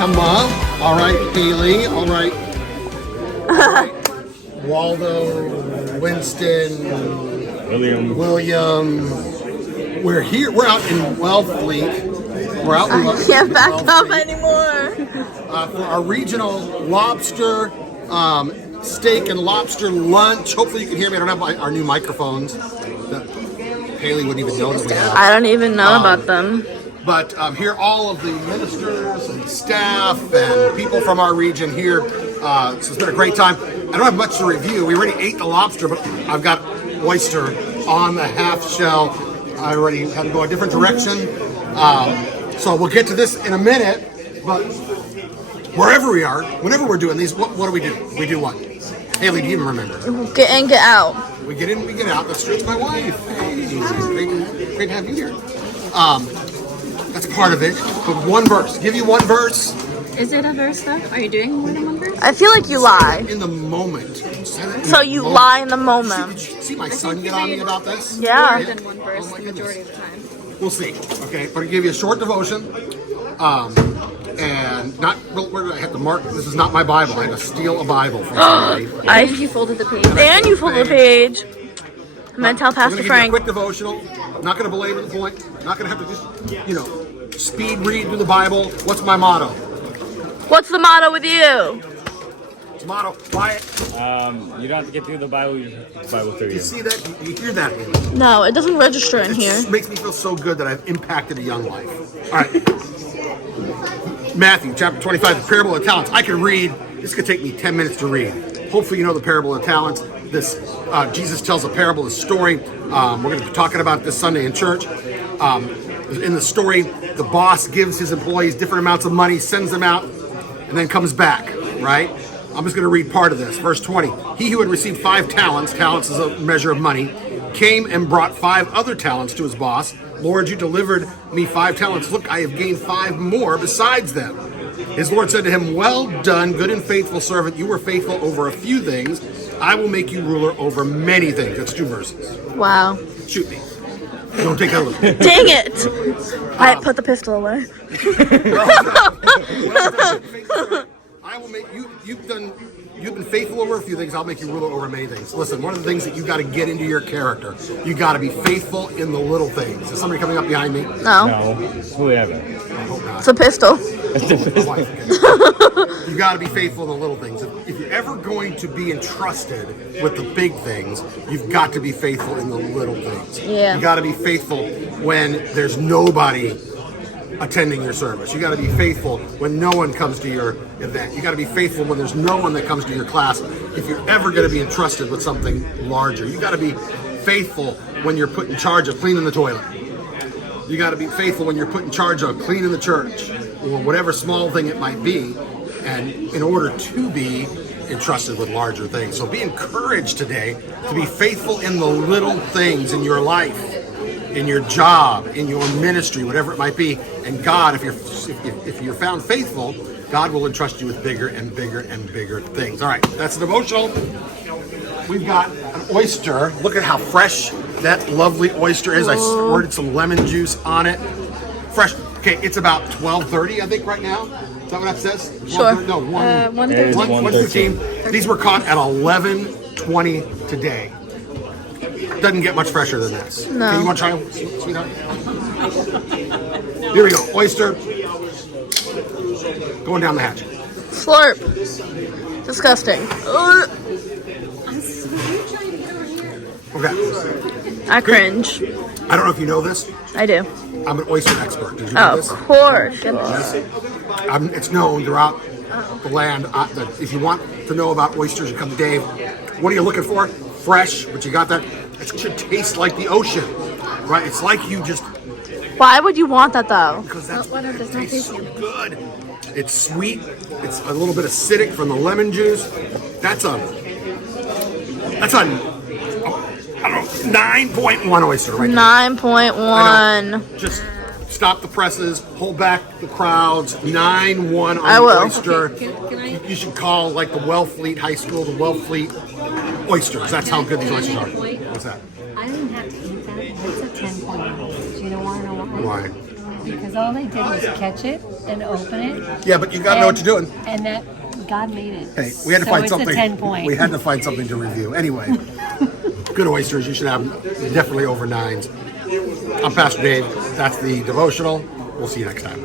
Emma. All right, Haley. All right. Waldo, Winston, William. We're here. We're out in Wellfleet. We're out in I can't back up anymore. For our regional lobster, steak and lobster lunch. Hopefully you can hear me. I don't have our new microphones that Haley wouldn't even know that we have. I don't even know about them. But here, all of the ministers and staff and people from our region here. So it's been a great time. I don't have much to review. We already ate the lobster, but I've got oyster on the half shell. I already had to go a different direction. So we'll get to this in a minute. But wherever we are, whenever we're doing these, what do we do? We do what? Haley, do you even remember? Get in, get out. We get in, we get out. That's true. It's my wife. Hey, great to have you here. That's part of it. But one verse. Give you one verse. Is it a verse though? Are you doing more than one verse? I feel like you lie. In the moment. So you lie in the moment. See my son get on me about this? Yeah. More than one verse the majority of the time. We'll see. Okay, but I'll give you a short devotion. And not, where did I have to mark? This is not my Bible. I had to steal a Bible from somebody. And you folded the page. And you fold the page. I'm going to tell Pastor I'm Frank. quick devotional. I'm not going to belabor the point. I'm not going to have to just, speed read through the Bible. What's my motto? What's the motto with you? It's motto. Quiet. You don't have to get through the Bible. You Bible through You you. see that? You hear that? Haley? No, it doesn't register in here. It makes me feel so good that I've impacted a young life. All right. Matthew chapter 25, the parable of talents. I can read. This could take me 10 minutes to read. Hopefully you know the parable of talents. This Jesus tells a parable, a story. We're going to be talking about this Sunday in church. In the story, the boss gives his employees different amounts of money, sends them out, and then comes back, right? I'm just going to read part of this. Verse 20. He who had received 5 talents, talents is a measure of money, came and brought 5 other talents to his boss. Lord, you delivered me 5 talents. Look, I have gained 5 more besides them. His Lord said to him, well done, good and faithful servant. You were faithful over a few things. I will make you ruler over many things. That's 2 verses. Wow. Shoot me. Don't take that look. Dang it! I put the pistol away. I will make you. You've been faithful over a few things. I'll make you ruler over many things. Listen, one of the things that you got to get into your character, you got to be faithful in the little things. Is somebody coming up behind me? No. No, who have it? It's a pistol. You got to be faithful in the little things. If you're ever going to be entrusted with the big things, you've got to be faithful in the little things. Yeah. You got to be faithful when there's nobody attending your service. You got to be faithful when no one comes to your event. You got to be faithful when there's no one that comes to your class. If you're ever going to be entrusted with something larger, you got to be faithful when you're put in charge of cleaning the toilet. You got to be faithful when you're put in charge of cleaning the church or whatever small thing it might be, and in order to be entrusted with larger things. So be encouraged today to be faithful in the little things in your life, in your job, in your ministry, whatever it might be. And God, if you're found faithful, God will entrust you with bigger and bigger and bigger things. All right, that's the devotional. We've got an oyster. Look at how fresh that lovely oyster is. I squirted some lemon juice on it. Fresh. Okay, it's about 12:30, I think, right now. Is that what that says? Sure. No, 1:13. 1:15. These were caught at 11:20 today. Doesn't get much fresher than this. No. Okay, you want to try, sweetheart? Here we go. Oyster. Going down the hatch. Slurp. Disgusting. Ugh. Okay. I cringe. I don't know if you know this. I do. I'm an oyster expert. Did you know Oh, of this? course. It's known throughout the land that if you want to know about oysters, you come to Dave. What are you looking for? Fresh, but you got that. It should taste like the ocean, right? It's like you just. Why would you want that though? Because that's What it does not tastes taste so good. It's sweet. It's a little bit acidic from the lemon juice. That's a I don't know, 9.1 oyster right now. 9.1. Just stop the presses, hold back the crowds. 9.1 on I the will. oyster. Can I? You should call like the Wellfleet High School, the Wellfleet oysters. That's how good these oysters are. What's that? I didn't have to eat that. That's a 10.8. Do you know why? Why? because all they did was catch it and open it. Yeah, but you got to know what you're doing. And that God made it. Hey, we had to so find it's something. A 10 point. We had to find something to review. Anyway, good oysters. You should have definitely over 9s. I'm Pastor Dave. That's the devotional. We'll see you next time.